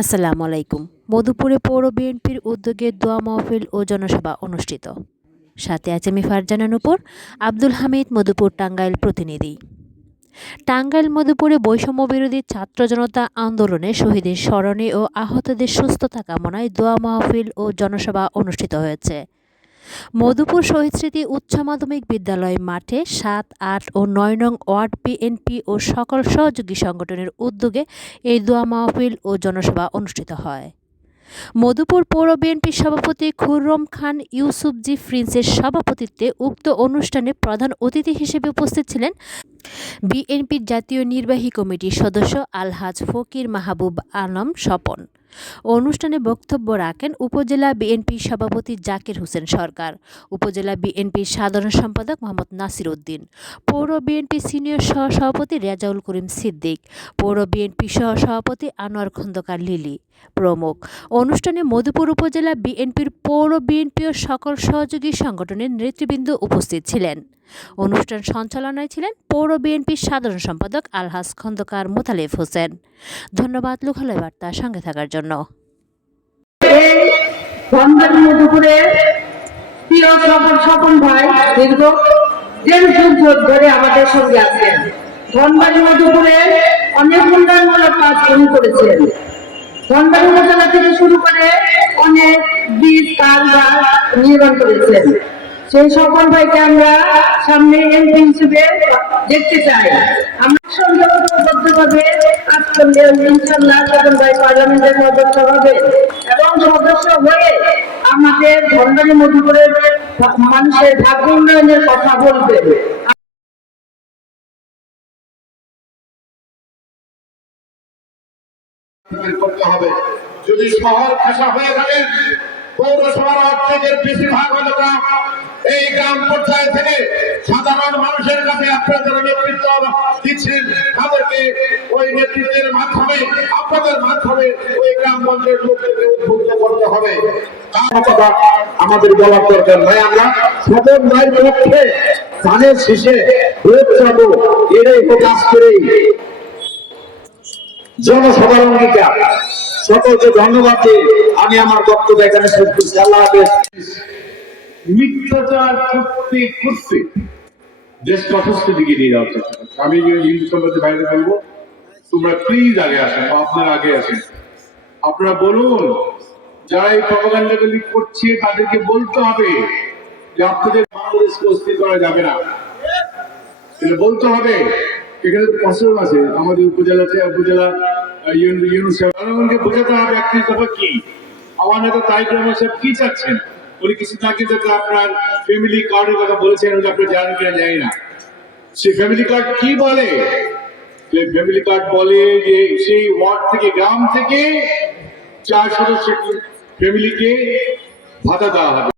আসসালামু আলাইকুম। মধুপুরে পৌর বিএনপির উদ্যোগে দোয়া মাহফিল ও জনসভা অনুষ্ঠিত। সাথে আছে আমি ফারজানা নূপুর, আব্দুল হামিদ মধুপুর টাঙ্গাইল প্রতিনিধি। টাঙ্গাইল মধুপুরে বৈষম্য বিরোধী ছাত্র জনতা আন্দোলনে শহীদের স্মরণে ও আহতদের সুস্থতা কামনায় দোয়া মাহফিল ও জনসভা অনুষ্ঠিত হয়েছে। মধুপুর শহীদ স্মৃতি উচ্চ মাধ্যমিক বিদ্যালয় মাঠে সাত, আট ও নয় নং ওয়ার্ড বিএনপি ও সকল সহযোগী সংগঠনের উদ্যোগে এই দোয়া মাহফিল ও জনসভা অনুষ্ঠিত হয়। মধুপুর পৌর বিএনপির সভাপতি খুররম খান ইউসুফজি প্রিন্সের সভাপতিত্বে উক্ত অনুষ্ঠানে প্রধান অতিথি হিসেবে উপস্থিত ছিলেন বিএনপির জাতীয় নির্বাহী কমিটির সদস্য আলহাজ ফকির মাহবুব আলম স্বপন। অনুষ্ঠানে বক্তব্য রাখেন উপজেলা বিএনপির সভাপতি জাকির হোসেন সরকার, উপজেলা বিএনপির সাধারণ সম্পাদক মোহাম্মদ নাসির উদ্দিন, পৌর বিএনপি সিনিয়র সহসভাপতি রেজাউল করিম সিদ্দিক, পৌর বিএনপি সহসভাপতি আনোয়ার খন্দকার লিলি প্রমুখ। অনুষ্ঠানে মধুপুর উপজেলা বিএনপির পৌর বিএনপি ও সকল সহযোগী সংগঠনের নেতৃবৃন্দ উপস্থিত ছিলেন। অনুষ্ঠান সঞ্চালনায় ছিলেন পৌর বিএনপির সাধারণ সম্পাদক আলহাজ খন্দকার মোতালেফ হোসেন। ধন্যবাদ লোকালয় বার্তা সঙ্গে থাকার জন্য। ধরে আমাদের ধনবাড়ি মধুপুরে অনেক উন্নয়নমূলক কাজ উনি করেছেন। ধনবাড়ি থেকে শুরু করে অনেক বীজ নির্মাণ করেছেন। সেই স্বপন ভাইকে আমরা সামনে এমপি হিসেবে দেখতে চাই, আমার সঙ্গে ঐক্যবদ্ধভাবে কাজ করলে ইনশাল্লাহ স্বপন ভাই পার্লামেন্টের সদস্য হবে এবং সদস্য হয়ে আমাদের ধনবাড়ি মধুপুরের মানুষের ভাগ্য উন্নয়নের কথা বলবে। করতে হবে। যদি শহর ভাষা হয়ে থাকেন পৌরসভার অর্ধেকের বেশিরভাগ এলাকা এই গ্রাম পর্যায় থেকে সাধারণ মানুষের কাছে আপনারা যারা নেতৃত্ব দিচ্ছেন, তাদেরকে ওই নেতৃত্বের মাধ্যমে, আপনাদের মাধ্যমে ওই গ্রাম পঞ্চায়েত লোকদেরকে উদ্বুদ্ধ করতে হবে। কথা আমাদের বলার দরকার নাই আমরা। নাই পক্ষে ধানের শীষে ভোট চাবো কাজ করেই। জনসভার অঙ্গীকার। সকলকে ধন্যবাদ দিয়ে আমি আমার বক্তব্য এখানে শেষ করছি। আল্লাহ হাফেজ। করতে করতে দিকে নিয়ে যাওয়ার চেষ্টা করছে। আমি হিন্দু সম্পর্কে বাইরে তোমরা প্লিজ আগে আসেন বা আপনারা আগে আসেন। আপনারা বলুন, যারা এই করছে, তাদেরকে বলতে হবে যে আপনাদের বাংলাদেশকে অস্থির করা যাবে না। বলতে হবে। এখানে পসিবল আছে। আমাদের উপজেলাতে উপজেলা জনগণকে বোঝাতে হবে একটি কথা কি? আমার নেতা তাইক রহমান সাহেব কি চাচ্ছেন? উনি কিছুদিন আগে যাতে আপনার ফ্যামিলি কার্ডের কথা বলেছেন ওটা আপনি জানেন কিনা জানি না। সেই ফ্যামিলি কার্ড কি বলে? ফ্যামিলি কার্ড বলে যে সেই ওয়ার্ড থেকে, গ্রাম থেকে চার সদস্য ফ্যামিলিকে ভাতা দেওয়া হবে।